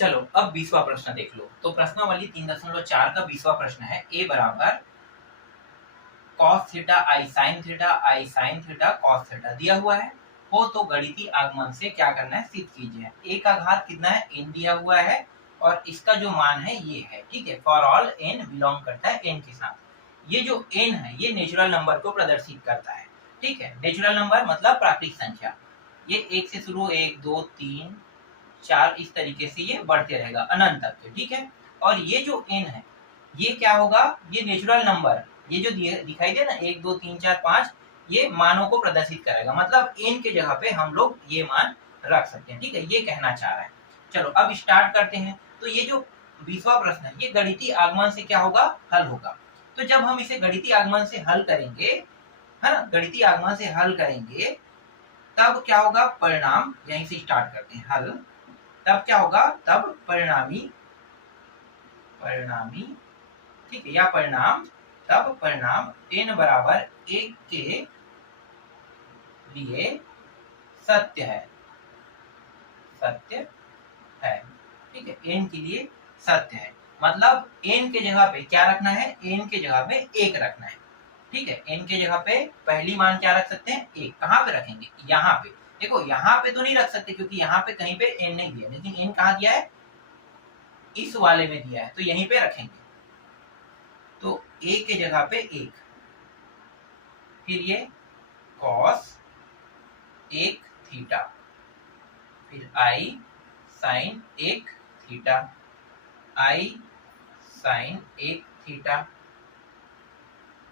चलो अब 20वां प्रश्न देख लो। तो प्रश्नावली 3.4 का 20वां प्रश्न है, ए बराबर cos थीटा आई sin थीटा आई sin थीटा cos थीटा दिया हुआ है हो तो गणितीय आगमन से क्या करना है, सिद्ध कीजिए। ए का घात कितना है, n दिया हुआ है और इसका जो मान है ये है, ठीक है। फॉर ऑल n बिलोंग करता है n के साथ। ये जो n है ये नेचुरल नंबर को प्रदर्शित करता है, ठीक है। नेचुरल नंबर मतलब प्राकृतिक संख्या। ये 1 से शुरू, 1 2 3 4 इस तरीके से ये बढ़ते रहेगा अनंत तक के, ठीक है। और ये जो n है ये क्या होगा, ये नेचुरल नंबर, ये जो दिखाई दे ना 1 2 3 4 5, ये मानों को प्रदर्शित करेगा। मतलब n के जगह पे हम लोग ये मान रख सकते हैं, ठीक है। ये कहना चाह रहा है। चलो अब स्टार्ट करते हैं। तो ये जो 20वां प्रश्न है ये गणितीय आगमन से क्या होगा, हल होगा। तो जब हम इसे गणितीय आगमन से हल करेंगे, है ना, गणितीय आगमन से हल करेंगे तब क्या होगा, परिणाम, यहीं से स्टार्ट करते हैं हल। तब क्या होगा, तब परिणामी, ठीक है, या परिणाम, तब परिणाम n बराबर 1 के लिए सत्य है, ठीक है। n के लिए सत्य है मतलब n के जगह पे क्या रखना है, n के जगह पे 1 रखना है, ठीक है। n के जगह पे पहली मान क्या रख सकते हैं, 1। कहाँ पे रखेंगे, यहाँ पे। देखो यहाँ पे तो नहीं रख सकते क्योंकि यहाँ पे कहीं पे n नहीं दिया, लेकिन n कहाँ दिया है, इस वाले में दिया है, तो यहीं पे रखेंगे। तो a के जगह पे 1, फिर ये cos 1 थीटा, फिर i sin 1 theta, i sin 1 theta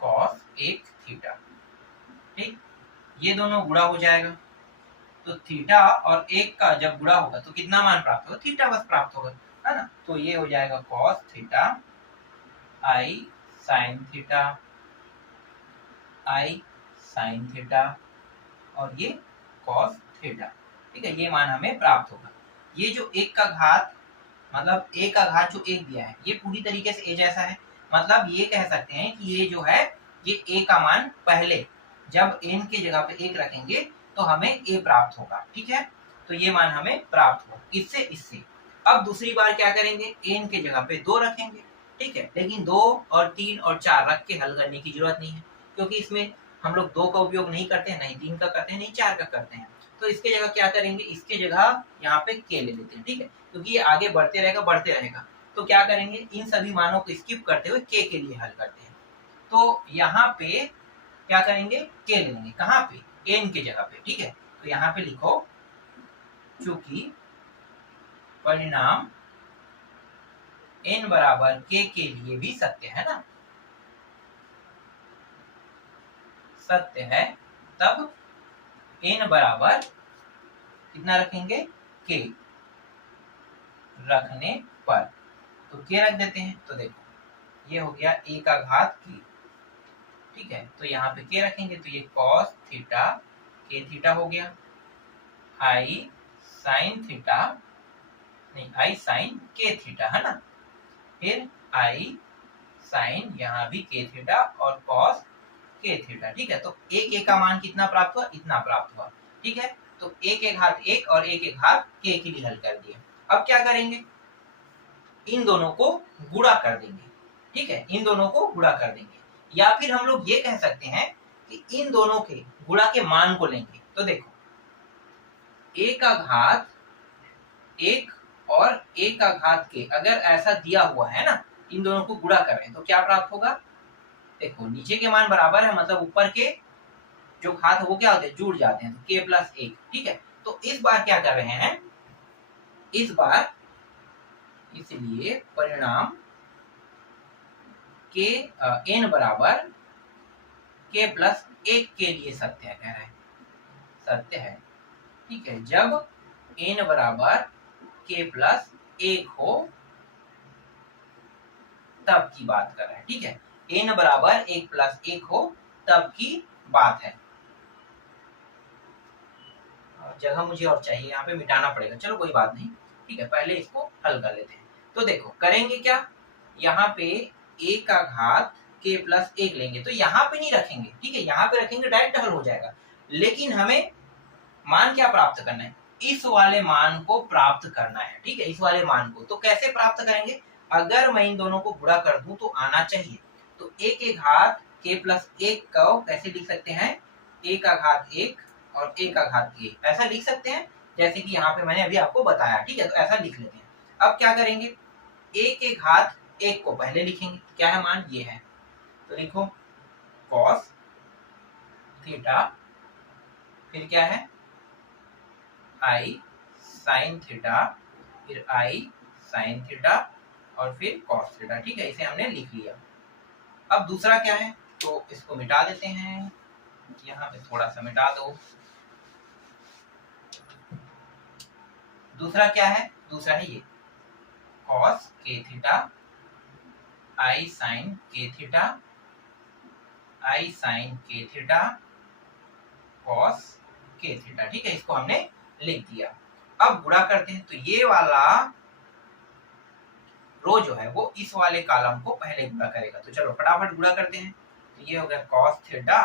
cos 1 theta, ठीक। ये दोनों गुणा हो जाएगा तो थीटा और 1 का जब गुणा होगा तो कितना मान प्राप्त होगा, थीटा बस प्राप्त होगा, है ना। तो ये हो जाएगा cos theta i sin theta, i sin theta और ये cos थीटा, ठीक है। ये मान हमें प्राप्त होगा। ये जो 1 का घात, मतलब a का घात जो 1 दिया है ये पूरी तरीके से a जैसा है। मतलब ये कह सकते हैं कि ये जो है ये a का मान पहले जब n के जगह पे 1 रखेंगे तो हमें a प्राप्त होगा, ठीक है। तो ये मान हमें प्राप्त होगा इससे। अब दूसरी बार क्या करेंगे, n के जगह पे 2 रखेंगे, ठीक है। लेकिन 2 और 3 और 4 रख के हल करने की जरूरत नहीं है क्योंकि इसमें हम लोग 2 का उपयोग नहीं करते हैं, नहीं 3 का करते हैं, नहीं 4 का करते हैं। तो इसके जगह क्या करेंगे, इसके जगह यहाँ पे k ले लेते हैं, ठीक है। क्योंकि ये आगे बढ़ते रहेगा। तो क्या करेंगे, इन सभी मानों को स्किप करते हुए k के लिए हल करते हैं। तो यहाँ पे क्या करेंगे, k ले लेंगे, कहाँ पे, n के जगह पे, ठीक है। तो यहाँ पे लिखो चूंकि परिणाम n बराबर k के लिए भी सत्य है ना, सत्य है, तब n बराबर कितना रखेंगे, k रखने पर। तो k रख देते हैं। तो देखो ये हो गया a का घात k, ठीक है। तो यहाँ पे k रखेंगे तो ये cos थीटा k थीटा हो गया, i sin थीटा, नहीं i sin k थीटा, है ना। फिर i sin यहाँ भी k थीटा और cos k थीटा, ठीक है। तो एक एक का मान कितना प्राप्त हुआ, इतना प्राप्त हुआ, ठीक है। तो a के घात 1 और a के घात k के लिए हल कर दिए। अब क्या करेंगे, इन दोनों को गुणा कर देंगे, ठीक है। इन दोनों को गुणा कर देंगे, या फिर हम लोग ये कह सकते हैं कि इन दोनों के गुणा के मान को लेंगे। तो देखो a का घात 1 और a का घात k अगर ऐसा दिया हुआ है ना, इन दोनों को गुणा कर रहे हैं तो क्या प्राप्त होगा, देखो नीचे के मान बराबर है मतलब ऊपर के जो घात है वो क्या होते हैं, जुड़ जाते हैं, तो k प्लस 1, ठीक है। तो इस बार क्या कर रहे हैं, इस बार इसलिए परिणाम k n बराबर k प्लस 1 के लिए सत्य है, कह रहे हैं सत्य है, ठीक है। जब n बराबर k प्लस 1 हो तब की बात कर रहे हैं, ठीक है। n बराबर 1 प्लस 1 हो तब की बात है। जगह मुझे और चाहिए, यहाँ पे मिटाना पड़ेगा, चलो कोई बात नहीं, ठीक है। पहले इसको हल कर लेते हैं। तो देखो करेंगे क्या, यहाँ पे a का घात k प्लस 1 लेंगे तो यहाँ पे नहीं रखेंगे, ठीक है। यहाँ पे रखेंगे डायरेक्ट हल हो जाएगा, लेकिन हमें मान क्या प्राप्त करना है, इस वाले मान को प्राप्त करना है, ठीक है, इस वाले मान को। तो कैसे प्राप्त करेंगे, अगर मैं इन दोनों को गुणा कर दूं तो आना चाहिए। तो एक एक घात k प्लस एक को कैसे लिख सकते हैं, एक का घात एक और एक का घात k, ऐसा लिख सकते हैं जैसे कि यहाँ पे मैंने अभी आपको बताया, ठीक है। तो ऐसा लिख लेते हैं। अब क्या करेंगे, एक एक घात एक को पहले लिखेंगे, क्या है मान, ये है। तो लिखो कॉस थीटा, फिर क्या है आई साइन थीटा, फिर आई साइन थीटा और फिर कॉस थीटा, ठीक है। इसे हमने लिख लिया। अब दूसरा क्या है, तो इसको मिटा देते हैं, यहाँ पे थोड़ा सा मिटा दो। दूसरा क्या है, दूसरा है ये कॉस के थीटा आई साइन के थीटा, आई साइन के थीटा कॉस के थीटा, ठीक है। इसको हमने लिख दिया। अब गुणा करते हैं, तो ये वाला रो जो है वो इस वाले कॉलम को पहले गुणा करेगा। तो चलो फटाफट गुणा करते हैं। तो ये हो गया कॉस थीटा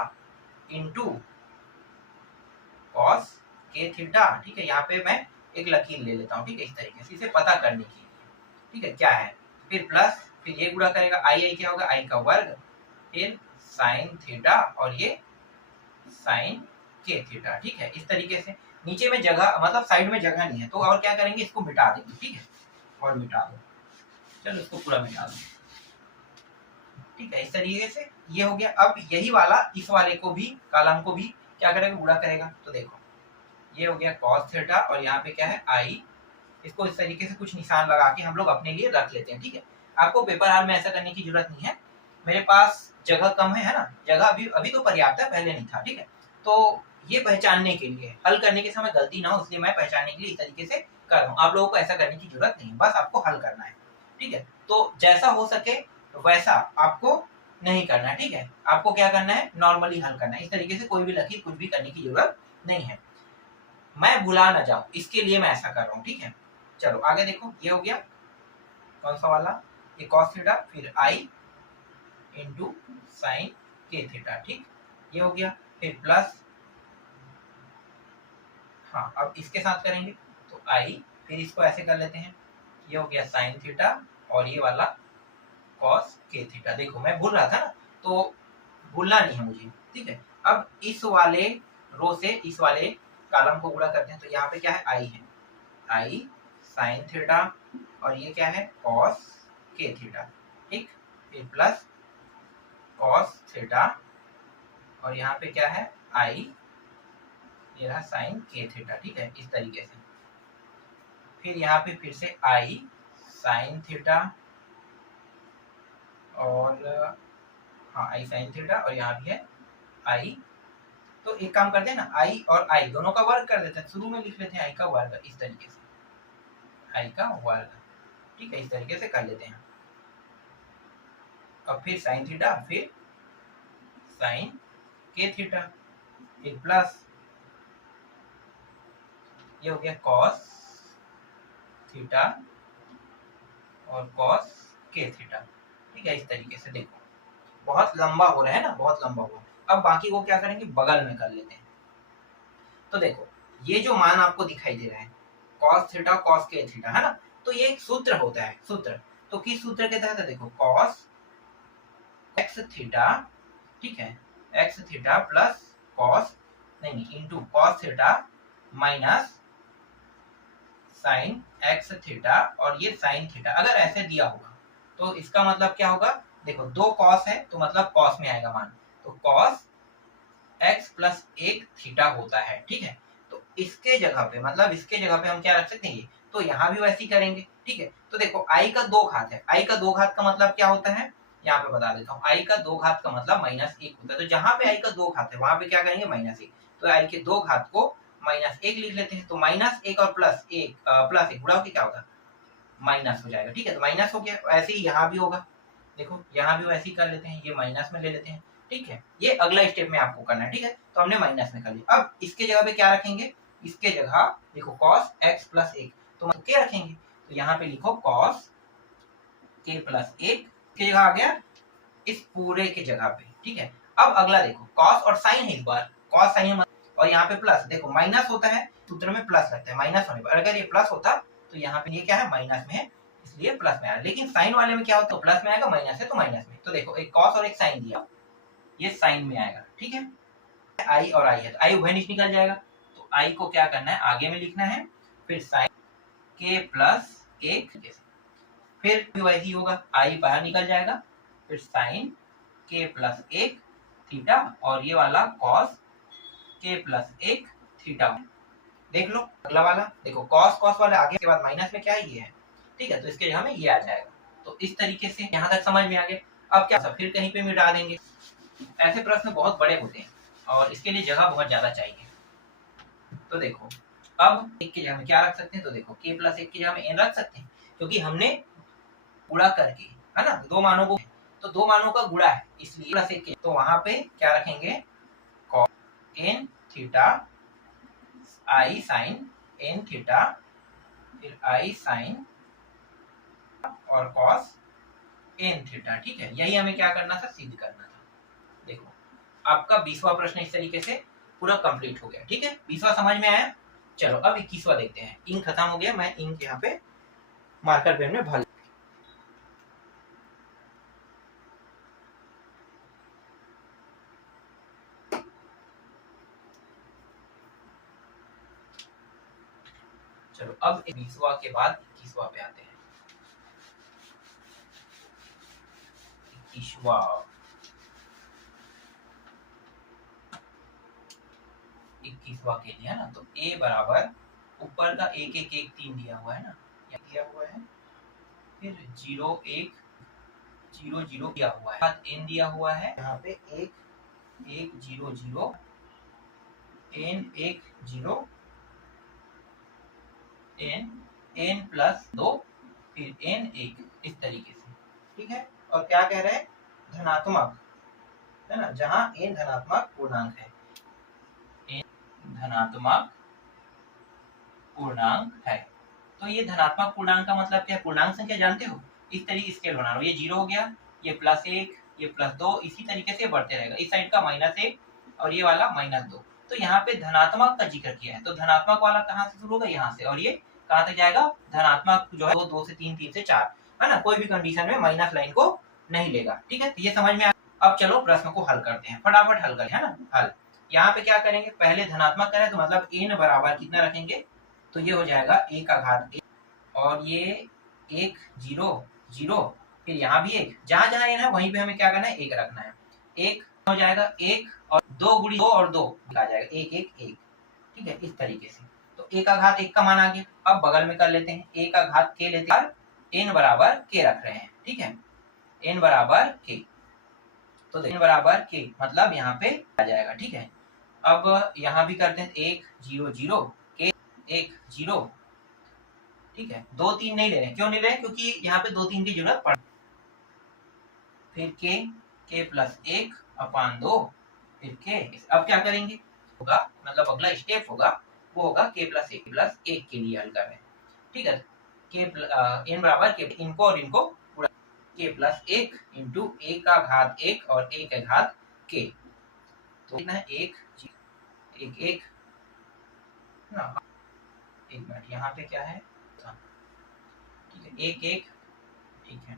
इंटू कॉस के थीटा, ठीक है। यहाँ पे मैं एक लकीर ले लेता हूँ, ठीक है, इस तरीके से, इसे पता करने के लिए, ठीक है, क्या है। फिर प्लस, फिर ये गुणा करेगा, आई क्या होगा, आई का वर्ग, फिर साइन थीटा और ये साइन के थीटा, ठीक है। इस तरीके से नीचे में जगह, मतलब साइड में जगह नहीं है, तो और क्या करेंगे, इसको मिटा देंगे, ठीक है, और मिटा दो। चलो इसको पूरा मिटा दो, ठीक है। इस तरीके से ये हो गया। अब यही वाला इस वाले को भी, कॉलम को भी क्या करेगा, गुणा करेगा। तो देखो ये हो गया कॉस थीटा और यहाँ पे क्या है आई। इसको इस तरीके से कुछ निशान लगा के हम लोग अपने लिए रख लेते हैं, ठीक है। आपको पेपर हाल में ऐसा करने की जरूरत नहीं है, मेरे पास जगह कम है ना, जगह अभी अभी तो पर्याप्त है, पहले नहीं था, ठीक है। तो ये पहचानने के लिए, हल करने के समय गलती ना हो, इसलिए मैं पहचानने के लिए इस तरीके से कर रहा हूँ। आप लोगों को ऐसा करने की जरूरत नहीं है, बस आपको हल करना है, ठीक है। तो जैसा हो सके वैसा आपको नहीं करना है, ठीक है। आपको क्या करना है, नॉर्मली हल करना है। इस तरीके से कोई भी लकीर कुछ भी करने की जरूरत नहीं है, मैं भुला ना जाऊं इसके लिए मैं ऐसा कर रहा हूँ, ठीक है। चलो आगे देखो, ये हो गया कौन सा वाला, ये कॉस थीटा, फिर आई इंटू साइन के थीटा, ठीक, ये हो गया। फिर प्लस, हाँ अब इसके साथ करेंगे, तो आई, फिर इसको ऐसे कर लेते हैं, ये हो गया साइन थीटा और ये वाला कॉस के थीटा। देखो मैं भूल रहा था ना, तो भूलना नहीं है मुझे, ठीक है। अब इस वाले रो से इस वाले कॉलम को गुणा करते हैं, तो यहाँ पे क्या है, आई है, आई साइन थीटा और ये क्या है, कॉस के थीटा, ठीक, फिर प्लस कॉस थीटा और यहाँ पे क्या है, आई, ये रहा साइन के थीटा, ठीक है, इस तरीके से। फिर यहाँ पे फिर से आई साइन थीटा और हाँ आई साइन थीटा और यहाँ भी है आई। तो एक काम करते हैं ना, आई और आई दोनों का वर्ग कर देते हैं, शुरू में लिख लेते हैं आई का वर्ग, इस तरीके से आई का वर्ग, ठीक है, इस तरीके से कर लेते हैं। अब फिर साइन थीटा, फिर साइन के थीटा, फिर प्लस, ये हो गया कॉस थीटा और कॉस के थीटा, ठीक है, इस तरीके से। देखो बहुत लंबा हो रहा है ना, बहुत लंबा हुआ। अब बाकी को क्या करेंगे, बगल में कर लेते हैं। तो देखो ये जो मान आपको दिखाई दे रहा है कॉस थीटा कॉस के थीटा, है ना, तो ये एक सूत्र होता है, सूत्र। तो किस सूत्र के तहत है, देखो कॉस एक्स थीटा, ठीक है, एक्स थीटा प्लस कॉस, नहीं into cos theta minus sine x theta और ये साइन थीटा। अगर ऐसे दिया होगा तो इसका मतलब क्या होगा, देखो दो कॉस है तो मतलब कॉस में आएगा मान, तो कॉस एक्स प्लस एक थीटा होता है, ठीक है। तो इसके जगह पे, मतलब इसके जगह पे हम क्या रख सकते हैं, तो यहाँ भी वैसे ही करेंगे, ठीक है। तो देखो आई का दो घात है, आई का दो घात का मतलब क्या होता है, यहाँ पे बता देता हूँ, आई का दो घात का मतलब माइनस एक होता है। तो जहां पे आई का दो घात है वहां पे क्या करेंगे, माइनस एक। तो आई के दो घात को माइनस एक लिख लेते हैं, तो माइनस एक और प्लस एक, प्लस एक गुणा होकर क्या होगा, माइनस हो जाएगा, ठीक है। तो माइनस हो गया, ऐसे ही यहाँ भी होगा, देखो यहाँ भी वैसे ही कर लेते हैं, ये माइनस में ले लेते हैं, ठीक है। ये अगला स्टेप में आपको करना है, ठीक है। तो हमने माइनस में कर लिया। अब इसके जगह पे क्या रखेंगे, इसके जगह देखो कॉस एक्स प्लस एक, तो क्या रखेंगे, तो यहाँ पे लिखो कॉस के प्लस एक, के जगह आ गया इस पूरे के जगह पे, ठीक है। अब अगला देखो कॉस और साइन है, इस बार कॉस साइन और यहाँ पे प्लस, देखो माइनस होता है सूत्र में प्लस लगता है माइनस होने पर। अगर ये प्लस होता तो यहाँ पे ये क्या है माइनस में है, इसलिए प्लस में आया। लेकिन साइन वाले में क्या होता है, प्लस में आएगा, माइनस है तो माइनस में। तो देखो एक कॉस और एक साइन दिया, ये साइन में आएगा, ठीक है। आई और आई है तो आई उभयनिष्ठ निकल जाएगा, तो आई को क्या करना है आगे में लिखना है, फिर साइन के प्लस एक, फिर भी वैसे ही होगा, आई बाहर निकल जाएगा, फिर साइन के प्लस एक थीटा और ये वाला कॉस के प्लस एक थीटा। देख लो अगला वाला, देखो कॉस कॉस वाला आगे के बाद माइनस में क्या है ये है, ठीक है, तो इसके जगह में ये आ जाएगा। तो इस तरीके से यहाँ तक समझ में आ गया। अब क्या फिर कहीं पे मिटा देंगे, ऐसे प्रश्न बहुत बड़े होते हैं और इसके लिए जगह बहुत ज्यादा चाहिए। तो देखो अब एक की जगह में क्या रख सकते हैं, तो देखो के प्लस एक की जगह में एन रख सकते हैं, क्योंकि हमने गुणा करके, है ना, दो मानों को, तो दो मानों का गुणा है इसलिए प्लस एक के, तो वहां पे क्या रखेंगे कॉस एन थीटा आई साइन एन थीटा, फिर आई साइन और कॉस एन थीटा, ठीक है। यही हमें क्या करना था, सिद्ध करना था। देखो आपका 20वां प्रश्न इस तरीके से पूरा कंप्लीट हो गया, ठीक है। 20वां समझ में आया। चलो अब 21वां देखते हैं। इंक खत्म हो गया, मैं इंक यहाँ पे मार्कर पेन में भर, चलो अब 20वां के बाद 21वां पे आते हैं। 21वां के लिए है ना, तो a बराबर ऊपर का एक एक एक 3 दिया हुआ है ना, क्या दिया हुआ है, फिर 0 1 0 0 दिया हुआ है, n दिया हुआ है यहाँ पे 1 1 0 0 n 1 0 n प्लस 2 फिर n 1, इस तरीके से, ठीक है। और क्या कह रहे हैं, धनात्मक, है ना, जहां n धनात्मक पूर्णांक है, n धनात्मक पूर्णांक है। तो ये धनात्मक पूर्णांक का मतलब क्या है, पूर्णांक संख्या जानते हो, इस तरीके स्केल बना लो, ये 0 हो गया, ये प्लस 1, ये प्लस 2, इसी तरीके से बढ़ते रहेगा। इस साइड का -1 और ये वाला -2। तो यहाँ पे धनात्मक का जिक्र किया है, तो धनात्मक वाला कहाँ से शुरू होगा, यहाँ से, और ये कहाँ तक जाएगा, धनात्मक जो है 2 से 3 3 से 4, है ना, कोई भी कंडीशन में माइनस लाइन को नहीं लेगा, ठीक है। तो ये समझ में आ। अब चलो प्रश्न को हल करते हैं, फटाफट हल करें, है ना। हल यहाँ पे क्या करेंगे, पहले धनात्मक करें तो मतलब n बराबर कितना रखेंगे, तो ये हो जाएगा a का घात 1 और ये 1 0 0, फिर यहाँ भी 1, जहां जहां n है वहीं पे हमें क्या करना है, 1 रखना है। 1 हो जाएगा 1 और 2 गुणी 2 और 2 आ जाएगा 1 1 1, ठीक है, इस तरीके से। तो a का घात 1 का मान आ गया। अब बगल में कर लेते हैं, a का घात k लेते हैं, n बराबर k रख रहे हैं, ठीक है, n बराबर k, तो n बराबर k मतलब यहाँ पे आ जाएगा, ठीक है। अब यहाँ भी करते हैं 1 0 0 k 1 0, ठीक है, 2 3 नहीं ले रहे हैं, क्यों नहीं ले रहे हैं, क्योंकि यहाँ पे 2 3 की जरूरत पड़, फिर k प्लस 1 अपान 2, फिर k। अब क्या करेंगे होगा, मतलब अगला स्टेप होगा वो होगा k प्लस 1 के लिए हल कर रहे हैं, ठीक है। n बराबर k, इनको और इनको k प्लस 1 इंटू a का घात 1 और a का घात k, तो कितना है 1 1 1 ना, एक मिनट यहाँ पे क्या है, ठीक है 1 1, ठीक है,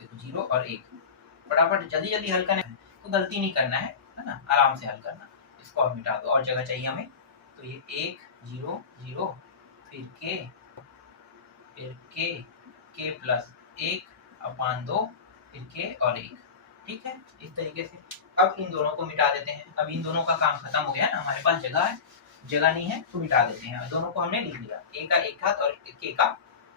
देखो 0 और 1, फटाफट जल्दी जल्दी हल करना है, तो गलती नहीं करना है ना, आराम से हल करना। इसको अब मिटा दो और जगह चाहिए हमें, तो ये 1 0 0 फिर k प्लस 1 अपान 2 फिर k और 1, ठीक है, इस तरीके से। अब इन दोनों को मिटा देते हैं, अब इन दोनों का काम खत्म हो गया ना, हमारे पास जगह है, जगह नहीं है तो मिटा देते हैं। दोनों को हमने लिख लिया, a का 1 घात और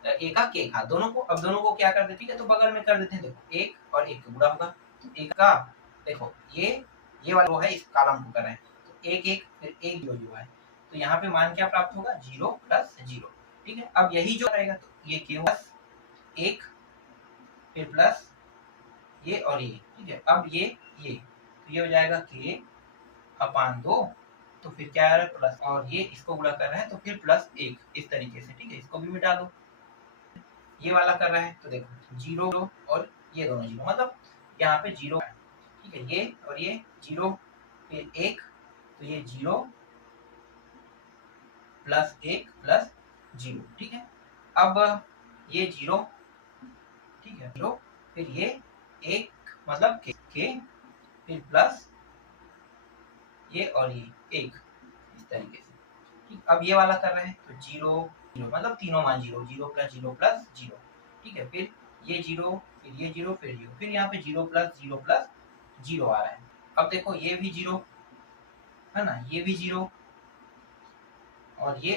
a का k घात, दोनों को, अब दोनों को क्या कर देते हैं, तो बगल में कर देते हैं, देखो 1 और 1 का गुणा होगा, तो 1 का, देखो ये वाला वो है, इस कॉलम को कर रहे हैं, तो 1 1 फिर 1 0 0 है, तो यहाँ पे मान क्या प्राप्त होगा, 0 प्लस 0, ठीक है। अब यही जो रहेगा, तो ये k प्लस 1 फिर प्लस ये और ये, ठीक है। अब ये तो ये हो जाएगा k अपान 2, तो फिर क्या आ रहा है प्लस, और ये इसको गुणा कर रहा है तो फिर प्लस 1, इस तरीके से, ठीक है। इसको भी मिटा दो, ये वाला कर रहा है तो देखो 0 और ये दोनों 0, मतलब यहाँ पे 0 है, ठीक है, ये और ये 0 फिर 1, तो ये 0 प्लस 1 प्लस 0, ठीक है। अब ये 0, ठीक है, 0, फिर ये 1 मतलब के, फिर प्लस ये और ये 1, इस तरीके से, ठीक। अब ये वाला कर रहे हैं तो 0 0 मतलब तीनों मान 0, 0 प्लस 0 प्लस 0, ठीक है। फिर ये 0, फिर ये 0, फिर 0, फिर यहाँ पे 0 प्लस 0 प्लस 0 आ रहा है। अब देखो ये भी 0 है ना, ये भी 0 और ये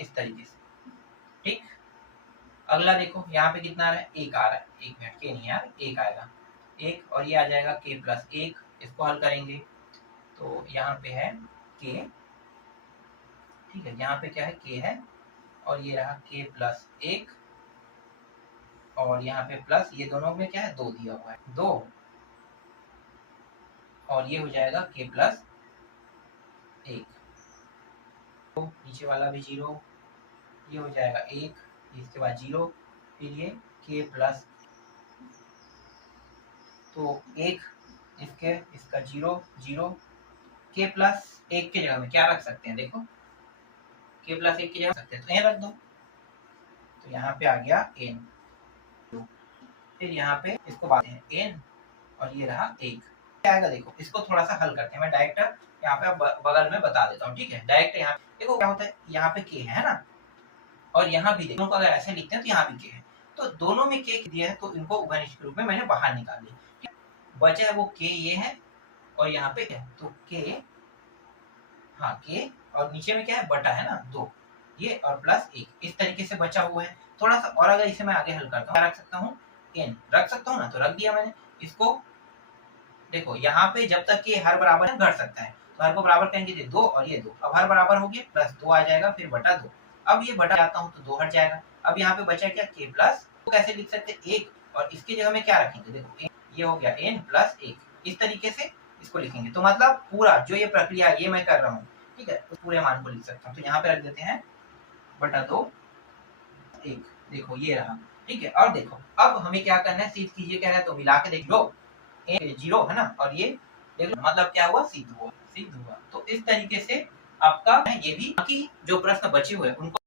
इस तरीके से, ठीक। अगला देखो यहाँ पे कितना आ रहा है, 1 आ रहा है, 1 मिनट के नहीं यार, 1 आएगा, 1 और ये आ जाएगा k प्लस 1, इसको हल करेंगे तो यहाँ पे है k, ठीक है। यहाँ पे क्या है, k है और ये रहा k प्लस 1 और यहाँ पे प्लस, ये दोनों में क्या है, 2 दिया हुआ है, 2 और ये हो जाएगा k प्लस 1, तो नीचे वाला भी 0, ये हो जाएगा 1, इसके बाद 0, फिर ये k प्लस, तो 1 इसका 0 0, k प्लस 1 की जगह में क्या रख सकते हैं, देखो k प्लस 1 की जगह रख सकते हैं तो n रख दो, तो यहाँ पे आ गया n, फिर यहाँ पे इसको बांधते हैं n और ये रहा 1, क्या आएगा देखो, इसको थोड़ा सा हल करते हैं, मैं डायरेक्ट यहाँ पे बगल में बता देता हूँ, ठीक है। डायरेक्ट यहाँ देखो क्या होता है, यहाँ पे k है ना, और यहाँ भी देखो, अगर ऐसे लिखते हैं तो यहाँ भी k है, तो दोनों में k दिया है तो इनको उभयनिष्ठ के रूप में मैंने बाहर निकाल लिया, बचा है वो k ये है और यहाँ पे है तो k, हाँ k और नीचे में क्या है, बटा है ना 2, ये और प्लस 1, इस तरीके से बचा हुआ है। थोड़ा सा और अगर इसे मैं आगे हल करता हूँ, रख सकता हूँ n, रख सकता हूँ ना, तो रख दिया मैंने इसको। देखो यहाँ पे जब तक ये हर बराबर है घट सकता है, तो हर को बराबर करेंगे तो 2 और ये 2, अब हर बराबर हो गया, प्लस 2 आ जाएगा, फिर बटा 2, अब ये बटा जाता हूँ तो 2 हट जाएगा। अब यहाँ पे बचा क्या, k प्लस, तो कैसे लिख सकते हैं 1 और इसकी जगह में क्या रखेंगे, देखो ये हो गया n प्लस 1, इस तरीके से इसको लिखेंगे। तो मतलब पूरा जो ये प्रक्रिया ये मैं कर रहा हूँ, ठीक है, उस पूरे मान को लिख सकता हूँ। तो यहाँ पे रख देते हैं बटा 2 1, देखो ये रहा, ठीक है। और देखो अब हमें क्या करना है, सिद्ध कीजिए कह रहा है तो मिला के देख लो, 0 है ना, और ये देख लो, मतलब क्या हुआ, सिद्ध हुआ, सिद्ध हुआ। तो इस तरीके से आपका ये भी, बाकी जो प्रश्न बचे हुए उनको